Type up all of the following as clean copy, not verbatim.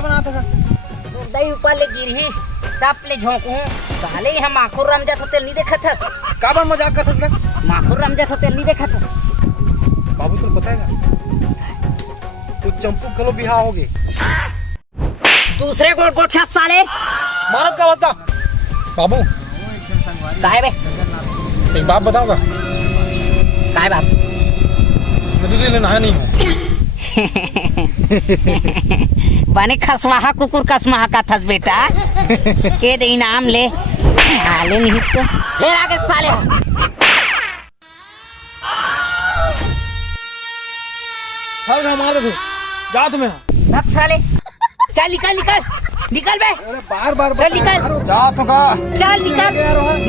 क्या बनाता था? दही ऊपर ले गिरही टप ले झोंकू साले हम माखुर रमजात होते नहीं देखा था। का बन मजाक करता था? माखुर रमजात होते नहीं देखा था। बाबू तुम पता है तो चंपू कलो बिहार हो गए दूसरे गोट गोट साले मारत का बता बाबू काहे बे एक बात बताऊंगा काहे बात मैं दूध लेना है नहीं हूँ बने खसवाहा कुकुर कसमाहा का थस बेटा ये दे इनाम ले हाले नहीं तो फिर आगे साले हर घर मार थे जा तुम्हें भग साले चल निकल निकल निकल बे अरे बार बार चल निकल जा तो का चल निकल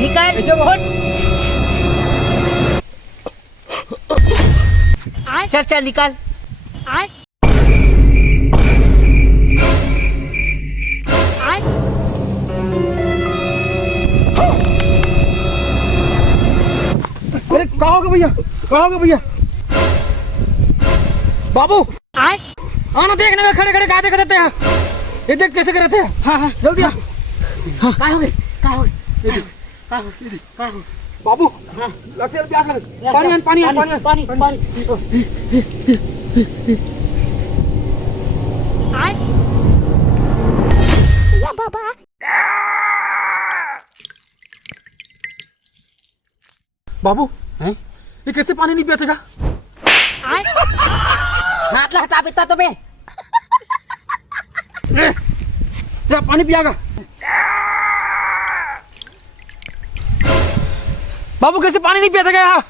निकल चल चल निकल अरे कहाँ हो गए भैया कहाँ हो गए भैया बाबू आना देखने में खड़े खड़े कहाँ देखते थे ये देख कैसे कर रहे थे हाँ हाँ जल्दी आ कहाँ हो गए कहाँ हो गए कहाँ हो बाबू लगते हैं प्यास लगे पानी आन पानी आन पानी पानी पानी या बाबा बाबू हैं ये कैसे पानी नहीं पिया था हाथ ला हटा बेटा तो बे जा पानी पियागा बाबू कैसे पानी नहीं पिया था यहाँ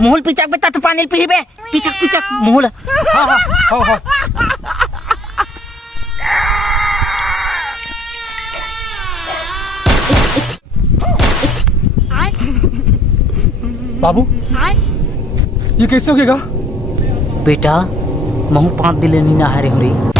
मुहल पिचक बेटा तो पानी पी बे पिचक पिचक मुहल हाँ हाँ हाँ हाँ बाबू ये कैसे हो गया बेटा महू 5 दिन नहीं नहा रहे हो रे